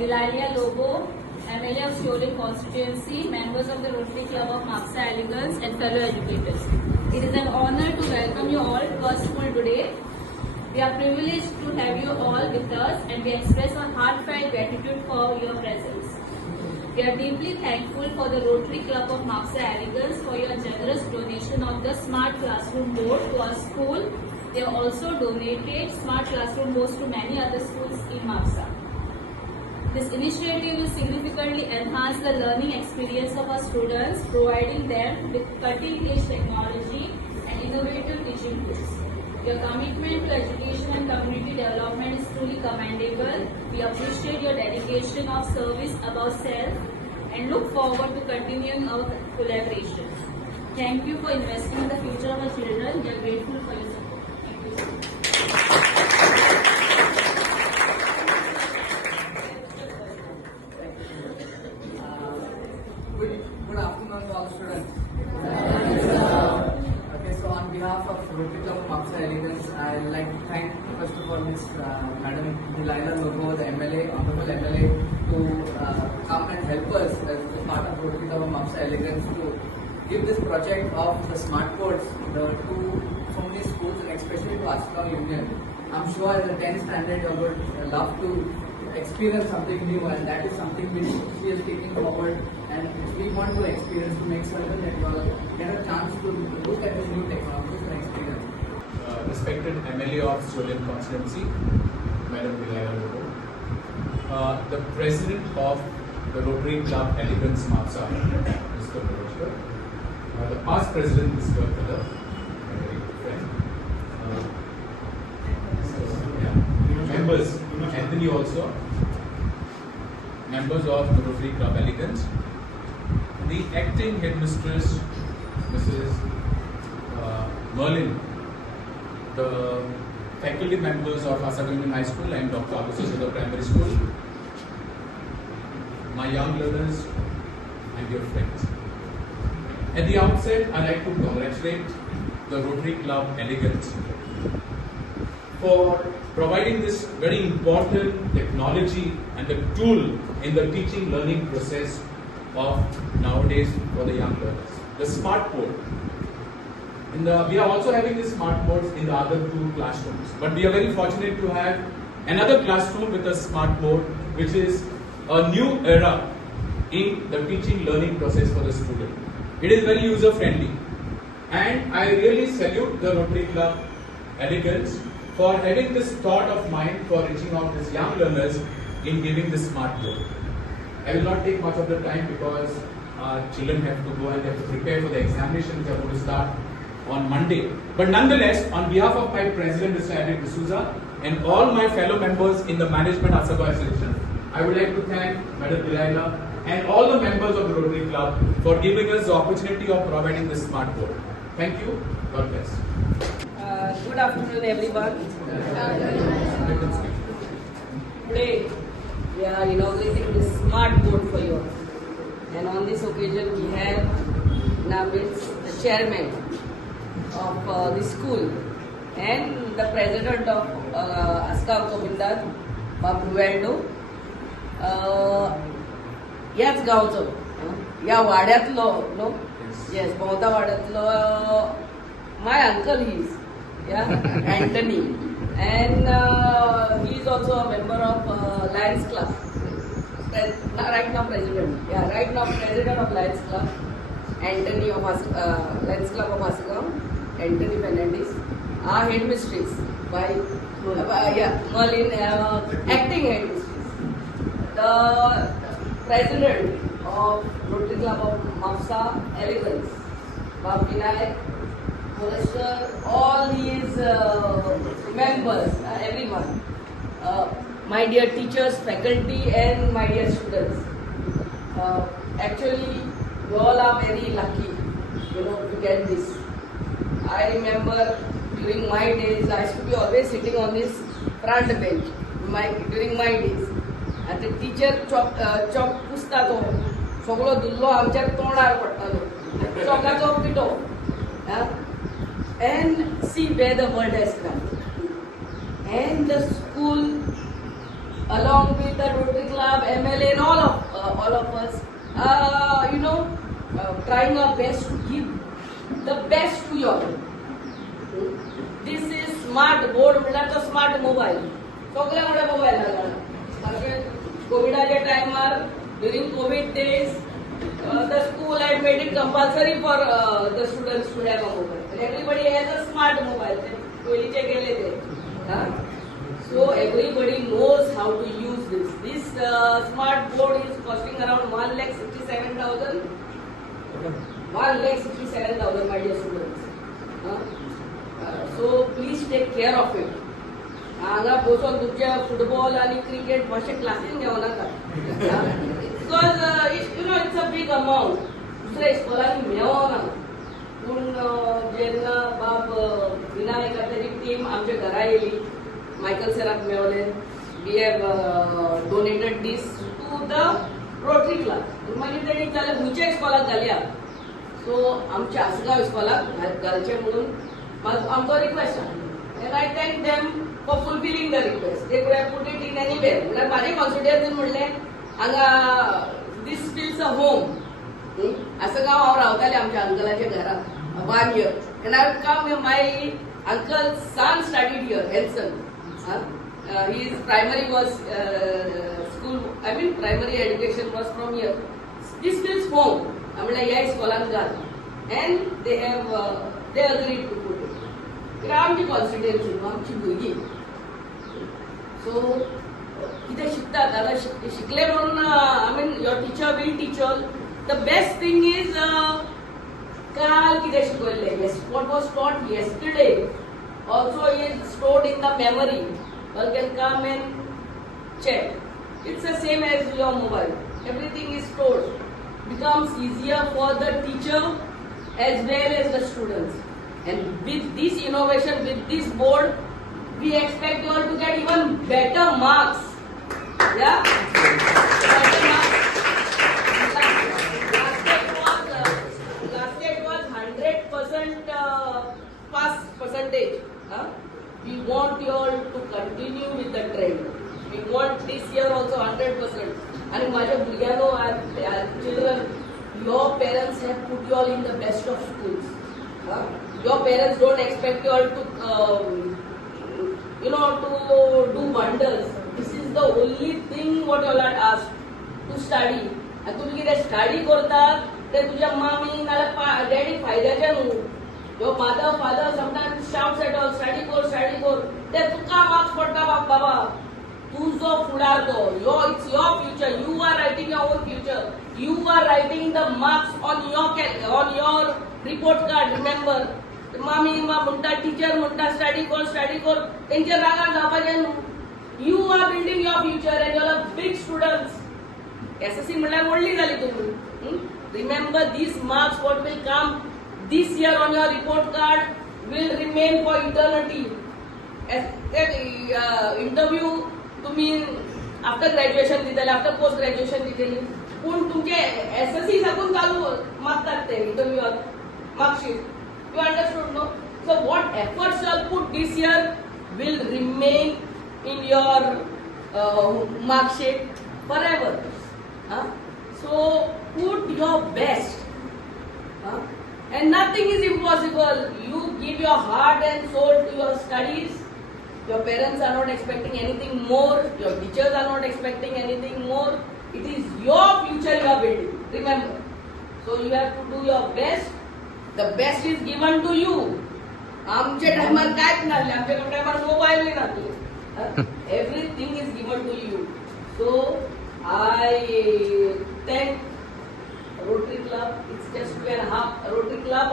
Delilah Lobo, MLA of Siolim Constituency, members of the Rotary Club of Mapusa Elegance and fellow educators. It is an honor to welcome you all to our school today. We are privileged to have you all with us and we express our heartfelt gratitude for your presence. We are deeply thankful for the Rotary Club of Mapusa Elegance for your generous donation of the Smart Classroom Board to our school. They have also donated Smart Classroom Boards to many other schools in Mapusa. This initiative will significantly enhance the learning experience of our students, providing them with cutting-edge technology and innovative teaching tools. Your commitment to education and community development is truly commendable. We appreciate your dedication of service above self and look forward to continuing our collaboration. Thank you for investing in the future of our children. We are grateful for your support. Thank you so much. Good afternoon to all students. Okay, so on behalf of Rotary Club Mapusa Elegance, I would like to thank first of all Miss Madam Delilah Lobo, the MLA, Honorable MLA, to come and help us as part of Rotary Club Mapusa Elegance to give this project of the smart boards to so many schools and especially to Assagao Union. I'm sure as a 10th standard you would love to experience something new, and that is something which she is taking forward and which we want to experience to make certain that you all get a chance to look at this new technologies and experience. Respected MLA of Siolim Constituency, Madam Delilah Lobo, the President of the Rotary Club Elegance Mapusa, Mr. Vapi, the past President, Mr. Khalap, my very good friend, members, Anthony also, members of the Rotary Club Elegance, the acting headmistress, Mrs. Merlin, the faculty members of Assagao High School and Dr. Mapusa Primary School, my young learners and dear friends. At the outset, I'd like to congratulate the Rotary Club Elegance for providing this very important technology and the tool in the teaching learning process of nowadays for the young learners. The smart board. We are also having the smart boards in the other two classrooms, but we are very fortunate to have another classroom with a smart board, which is a new era in the teaching learning process for the student. It is very user friendly, and I really salute the Rotary Club Elegance for having this thought of mind for reaching out these young learners in giving this smart board. I will not take much of the time because our children have to go and they have to prepare for the examinations that are going to start on Monday. But nonetheless, on behalf of my President, Mr. Eric D'Souza, and all my fellow members in the Management Assagao Association, I would like to thank Madam Delilah and all the members of the Rotary Club for giving us the opportunity of providing this smart board. Thank you. God bless. Good afternoon, everyone. Today, we are inaugurating this smart board for you. And on this occasion, we have in our midst the chairman of the school and the president of Assagao Vapi याच गावचो या वाड्यातलो no yes भोवता वाड्यातलो my uncle is Anthony, and he is also a member of Lions Club. Right now president of Lions Club, Anthony of Lions Club of Assagao, Anthony Fernandez. Our headmistress by Merlin, acting headmistress. The president of Rotary Club of Mapusa Elegance, Vapi, all his members, everyone, my dear teachers, faculty, and my dear students. Actually, you all are very lucky, to get this. I remember during my days, I used to be always sitting on this front bench. During my days, and the teacher chop pustato, soglo dullo amchar tondar pattalo, chokacho pito. And see where the world has come. And the school along with the Rotary Club, MLA, and all of us, trying our best to give the best to you all. This is smart board, मतलब smart mobile. सगळ्यांकडे mobile लागला. कोविडाच्या टायमार during COVID days, the school had made it compulsory for the students to have a mobile. And everybody has a smart mobile. पहिले गेले ते. So everybody knows how to use this. This smart board is costing around 1,67,000. 1,67,000, my dear students. So please take care of it. हांगा बसून तुमच्या football आणि cricket मातशे क्लासीन घेवं नाका. Because it's a big amount. दुसऱ्या इस्कॉलांनी मेळना. पूण जेन्ना बाब विनायकाची टीम आमच्या घरा येयली, मायकल सराक मेळ्ळें, we have donated this to the Rotary Club. मागीर तेणी जाल्यार खंयच्या इस्कॉलाक घालया. सो आमच्या आसगांव इस्कॉलाक घालचें म्हणून आमचो रिक्वेस्ट आसा. And I thank them for fulfilling the request. They could have put it in anywhere. But माझे constituency म्हणले हांगा this feels a home. Assagao हांव रावतालें आमच्या अंकलाच्या घरात 1 year. And I would come with my uncle's son studied here, Henson. His primary was primary education was from here. This feels home. I mean, yeah, इस्कॉलान घाल. And they agreed to put it. आमची constituency आमची भुरगीं so कितें शिकतात आतां शिकले म्हणून your teacher will teach all the best thing is काल कितें शिकयल्लें what was taught yesterday also is stored in the memory one can come and check it's the same as your mobile everything is stored becomes easier for the teacher as well as the students. And with this innovation, with this board, we expect you all to get even better marks. Yeah? Better marks. Last year it was 100% pass percentage. We want you all to continue with the trend. We want this year also 100%. And my children, your parents have put you all in the best of schools. Your parents don't expect you all to do wonders. This is the only thing what you all are asked to study. And तुम्ही कितें study करतात ते तुझ्या मामी नाल्यार daddy फायद्याचे न्हू. Your mother, father sometimes shouts at all, study कर. ते तुका मार्क्स पडटा बाबा. तुझो फुडार तो. It's your future. You are writing your own future. You are writing the marks on your report card. Remember, mami म्हणटा teacher म्हणटा study कर. तेंचे रागार जावपाचें न्हू. You are building your future and you are big students. SSC म्हणल्यार व्हडली जाली तुमी. Remember these marks what will come this year on your report card will remain for eternity. Interview तुम्ही आफ्टर ग्रॅज्युएशन दितले आफ्टर पोस्ट ग्रॅज्युएशन दितली पूण तुमचे SSC साकून चालू मागतात ते interviewer marksheet you understood no so what efforts you put this year will remain in your marksheet forever so put your best and nothing is impossible. You give your heart and soul to your studies. Your parents are not expecting anything more. Your teachers are not expecting anything more. It is your future you are building. Remember. So you have to do your best. The best is given to you. आमच्या टायमार कांयच नासलें. आमच्या टायमार mobile B नासले. Everything is given to you. So I thank Rotary Club. It's just 2.5. Rotary Club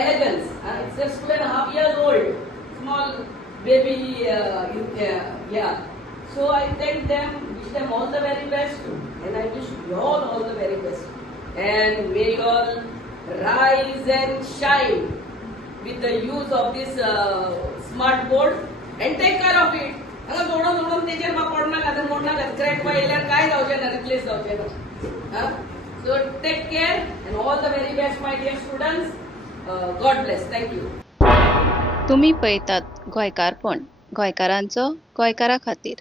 Elegance. It's just 2.5 years old. Small baby. Yeah. So I thank them. Wish them all the very best. And I wish you all the very best. And may you all rise and shine with the use of this smart board and take care of it. हांगा जोडून तेजेर म्हाका पडना का Moderna का crack वायल्यार काय जावचें ना रिप्लेस जावचें ना. So take care and all the very best my dear students. God bless. Thank you. तुम्ही पळयतात गोंयकारपण गोंयकारांचो गोंयकारा खातीर.